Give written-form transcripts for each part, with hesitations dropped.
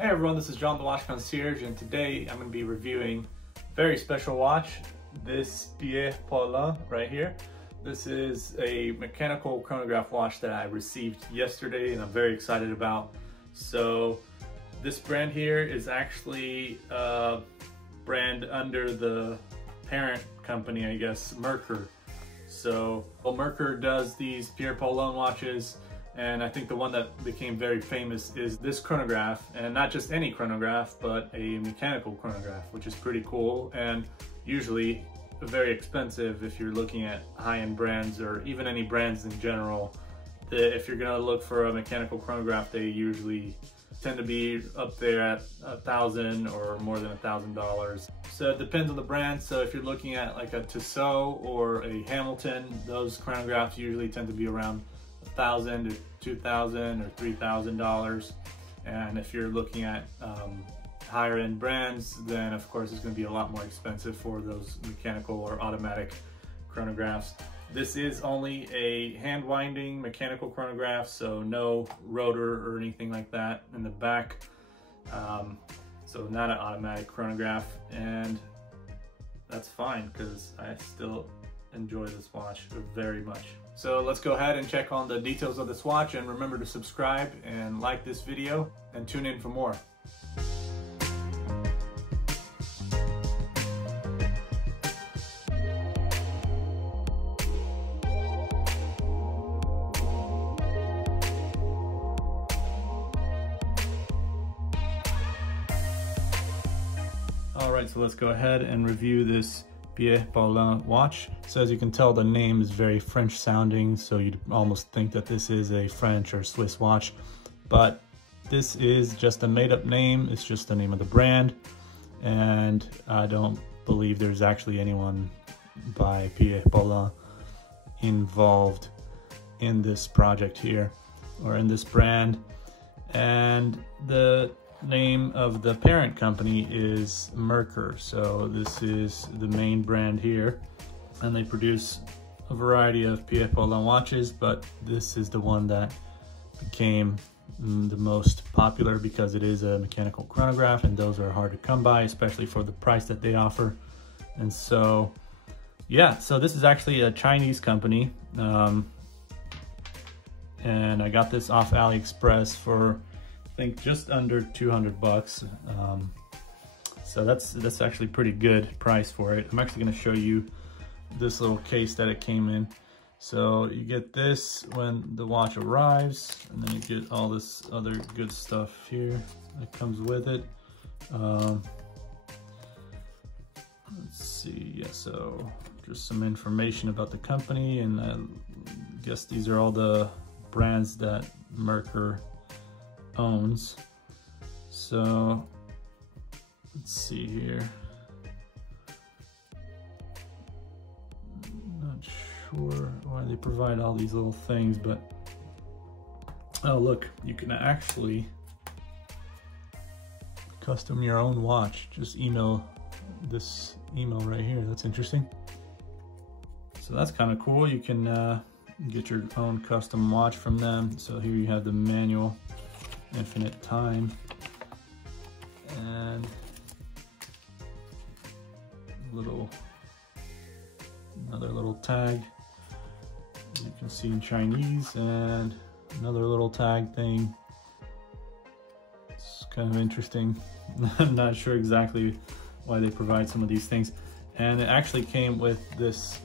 Hey everyone, this is John the Watch Concierge, and today I'm going to be reviewing a very special watch, this Pierre Paulin right here. This is a mechanical chronograph watch that I received yesterday and I'm very excited about. So this brand here is actually a brand under the parent company, I guess, Merkur. So Merkur does these Pierre Paulin watches, and I think the one that became very famous is this chronograph, and not just any chronograph, but a mechanical chronograph, which is pretty cool and usually very expensive if you're looking at high-end brands or even any brands in general. If you're gonna look for a mechanical chronograph, they usually tend to be up there at $1,000 or more than $1,000. So it depends on the brand. So if you're looking at like a Tissot or a Hamilton, those chronographs usually tend to be around $1,000 to $2,000 or $3,000. And if you're looking at higher end brands, then of course it's going to be a lot more expensive for those mechanical or automatic chronographs. This is only a hand winding mechanical chronograph, so no rotor or anything like that in the back. So not an automatic chronograph, and that's fine because I still enjoy this watch very much. So let's go ahead and check on the details of this watch, and remember to subscribe and like this video and tune in for more. Alright, so let's go ahead and review this Pierre Paulin watch. So as you can tell, the name is very French sounding, so you'd almost think that this is a French or Swiss watch, but this is just a made-up name. It's just the name of the brand, and I don't believe there's actually anyone by Pierre Paulin involved in this project here or in this brand. And the name of the parent company is Merkur. So this is the main brand here, and they produce a variety of Pierre Paulin watches, but this is the one that became the most popular because it is a mechanical chronograph, and those are hard to come by, especially for the price that they offer. And so yeah, so this is actually a Chinese company, and I got this off AliExpress for I think just under 200 bucks. So that's actually pretty good price for it. I'm actually going to show you this little case that it came in. So you get this when the watch arrives, and then you get all this other good stuff here that comes with it. Let's see, yeah, so just some information about the company, and I guess these are all the brands that Merkur owns. So let's see here. Not sure why they provide all these little things, but oh look, you can actually custom your own watch. Just email this email right here. That's interesting. So that's kind of cool. You can get your own custom watch from them. So here you have the manual, infinite time, and another little tag you can see in Chinese, and another little tag thing. It's kind of interesting. I'm not sure exactly why they provide some of these things. And it actually came with this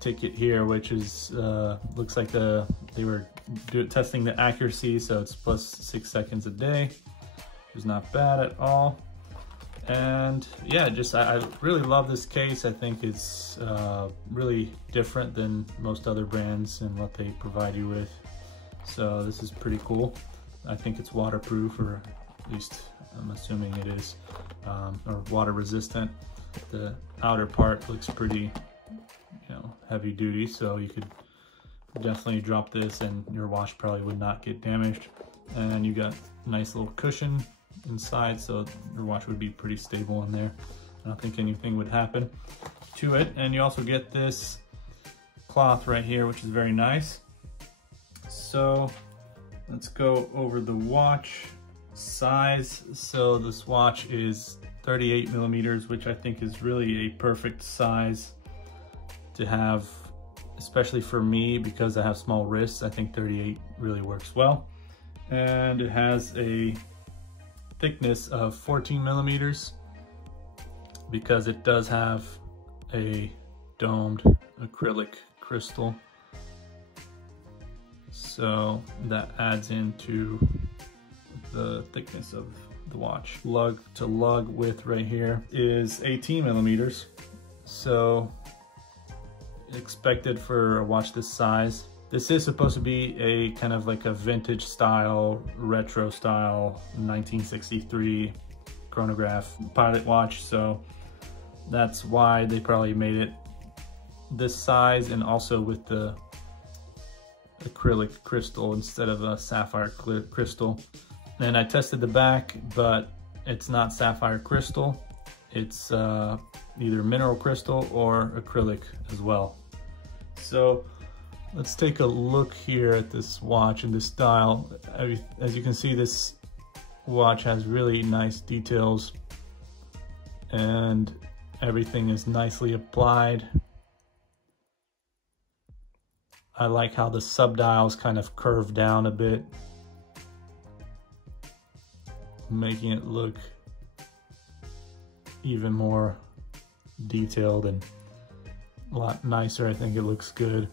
ticket here, which is looks like they were testing the accuracy, so it's plus 6 seconds a day, which is not bad at all. And yeah, just I really love this case. I think it's really different than most other brands and what they provide you with. So this is pretty cool. I think it's waterproof, or at least I'm assuming it is, or water resistant. The outer part looks pretty, heavy duty, so you could definitely drop this and your watch probably would not get damaged. And you got a nice little cushion inside, so your watch would be pretty stable in there. I don't think anything would happen to it. And you also get this cloth right here, which is very nice. So let's go over the watch. size. So this watch is 38 millimeters, which I think is really a perfect size to have, especially for me because I have small wrists. I think 38 really works well. And it has a thickness of 14 millimeters because it does have a domed acrylic crystal. So that adds into the thickness of the watch. Lug to lug width right here is 18 millimeters. So expected for a watch this size. This is supposed to be a kind of like a vintage style, retro style, 1963 chronograph pilot watch. So that's why they probably made it this size, and also with the acrylic crystal instead of a sapphire crystal. And I tested the back, but it's not sapphire crystal. It's either mineral crystal or acrylic as well. So let's take a look here at this watch and this dial. As you can see, this watch has really nice details and everything is nicely applied. I like how the subdials kind of curve down a bit, making it look even more detailed and a lot nicer. I think it looks good.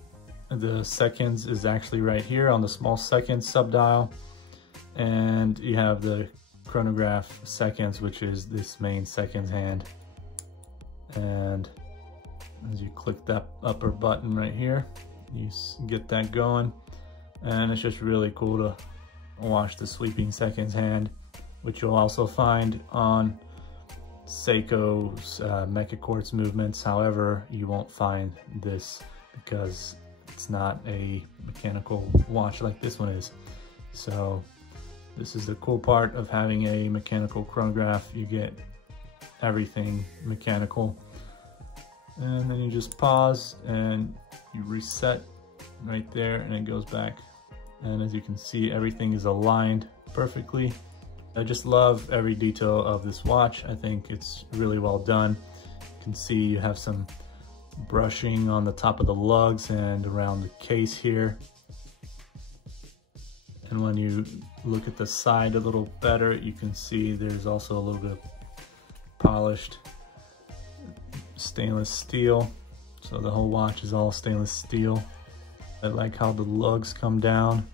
The seconds is actually right here on the small seconds subdial, and you have the chronograph seconds, which is this main seconds hand. And as you click that upper button right here, you get that going, and it's just really cool to watch the sweeping seconds hand, which you'll also find on Seiko's Mecha Quartz movements. However, you won't find this because it's not a mechanical watch like this one is. So this is the cool part of having a mechanical chronograph. You get everything mechanical, and then you just pause and you reset right there and it goes back. And as you can see, everything is aligned perfectly. I just love every detail of this watch. I think it's really well done. You can see you have some brushing on the top of the lugs and around the case here. And when you look at the side a little better, you can see there's also a little bit of polished stainless steel. So the whole watch is all stainless steel. I like how the lugs come down.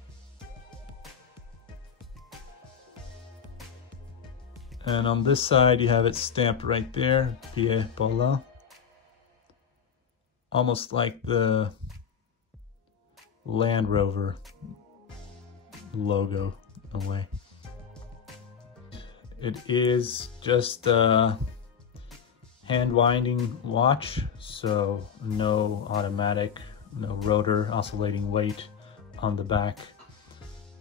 And on this side, you have it stamped right there, Pierre Paulin. Almost like the Land Rover logo in a way. It is just a hand winding watch, so no automatic, no rotor oscillating weight on the back,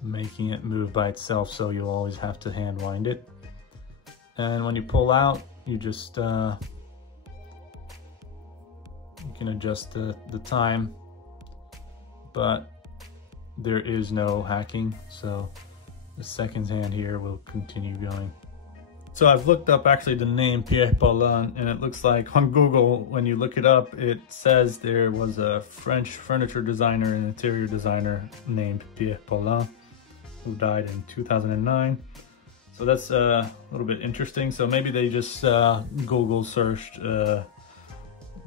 making it move by itself, so you'll always have to hand wind it. And when you pull out, you just you can adjust the time, but there is no hacking, so the seconds hand here will continue going. So I've looked up actually the name Pierre Paulin, and it looks like on Google, when you look it up, it says there was a French furniture designer and interior designer named Pierre Paulin who died in 2009. So that's a little bit interesting. So maybe they just Google searched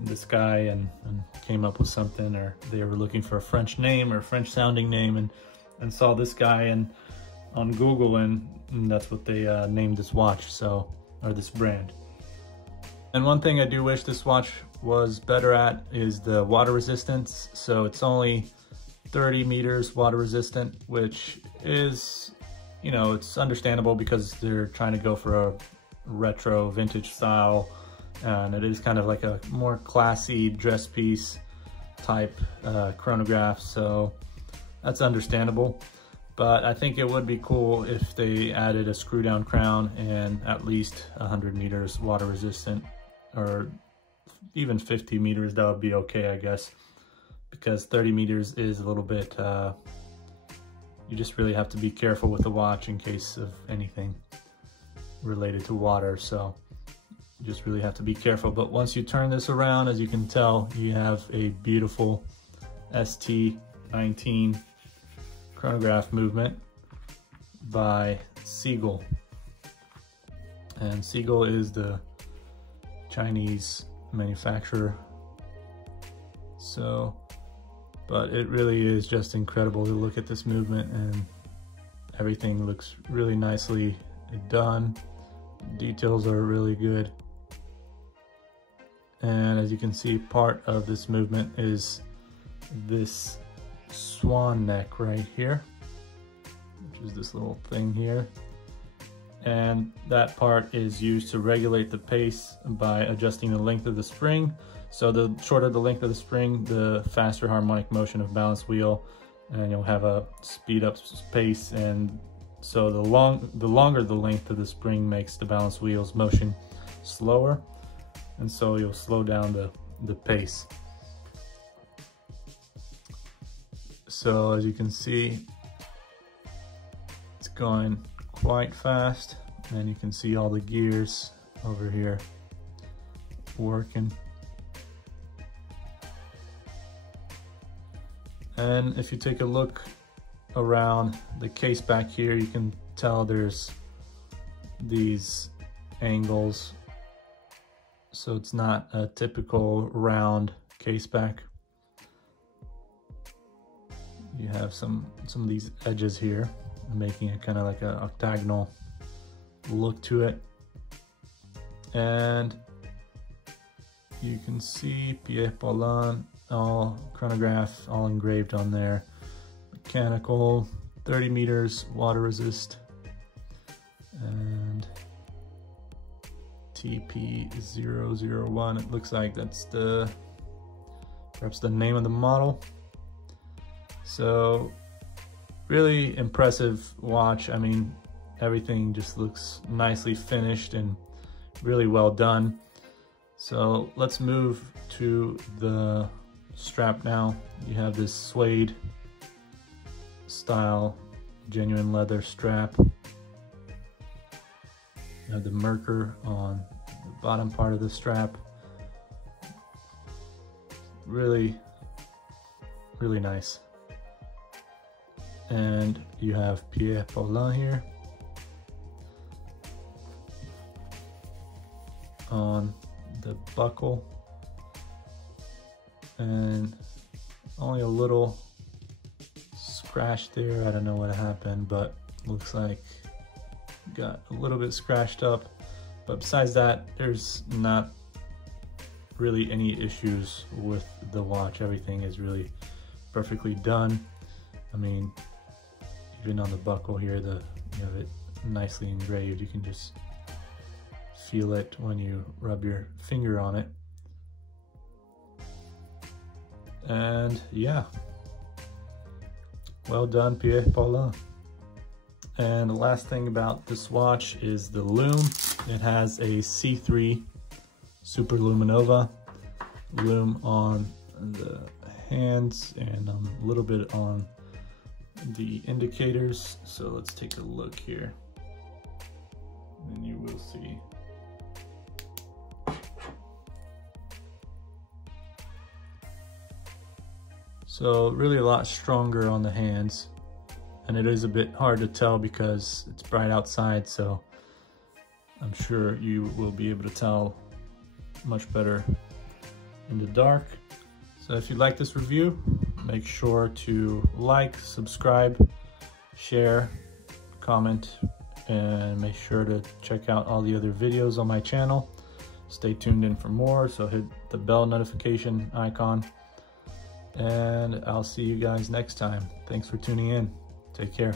this guy and came up with something, or they were looking for a French name or French sounding name and saw this guy on Google, and that's what they named this watch, so, or this brand. And one thing I do wish this watch was better at is the water resistance. So it's only 30 meters water resistant, which is, you know, it's understandable because they're trying to go for a retro vintage style, and it is kind of like a more classy dress piece type chronograph, so that's understandable. But I think it would be cool if they added a screw down crown and at least 100 meters water resistant, or even 50 meters, that would be okay, I guess, because 30 meters is a little bit you just really have to be careful with the watch in case of anything related to water. So you just really have to be careful. But once you turn this around, as you can tell, you have a beautiful ST19 chronograph movement by Seagull. And Seagull is the Chinese manufacturer. So, but it really is just incredible to look at this movement, and everything looks really nicely done. Details are really good. And as you can see, part of this movement is this swan neck right here, which is this little thing here. And that part is used to regulate the pace by adjusting the length of the spring. So the shorter the length of the spring, the faster harmonic motion of balance wheel, and you'll have a speed up pace. And so the longer the length of the spring makes the balance wheel's motion slower, and so you'll slow down the pace. So as you can see, it's going quite fast, and you can see all the gears over here working. And if you take a look around the case back here, you can tell there's these angles. So it's not a typical round case back. You have some of these edges here, making it kind of like an octagonal look to it. And you can see Pierre Paulin, all chronograph, all engraved on there. Mechanical, 30 meters, water resist, and TP001. It looks like that's perhaps the name of the model. So really impressive watch. I mean, everything just looks nicely finished and really well done. So let's move to the strap now. You have this suede style genuine leather strap. You have the Merkur on the bottom part of the strap. Really, really nice. And you have Pierre Paulin here on the buckle, and only a little scratch there. I don't know what happened, but looks like got a little bit scratched up. But besides that, there's not really any issues with the watch. Everything is really perfectly done. I mean, even on the buckle here, you have it nicely engraved. You can just feel it when you rub your finger on it. And yeah, well done, Pierre Paulin. And the last thing about this watch is the Loom. It has a C3 Super Luminova Loom on the hands and a little bit on the indicators. So let's take a look here, and you will see. So really a lot stronger on the hands, and it is a bit hard to tell because it's bright outside, so I'm sure you will be able to tell much better in the dark. So if you like this review, make sure to like, subscribe, share, comment, and make sure to check out all the other videos on my channel. Stay tuned in for more, so hit the bell notification icon. And I'll see you guys next time. Thanks for tuning in. Take care.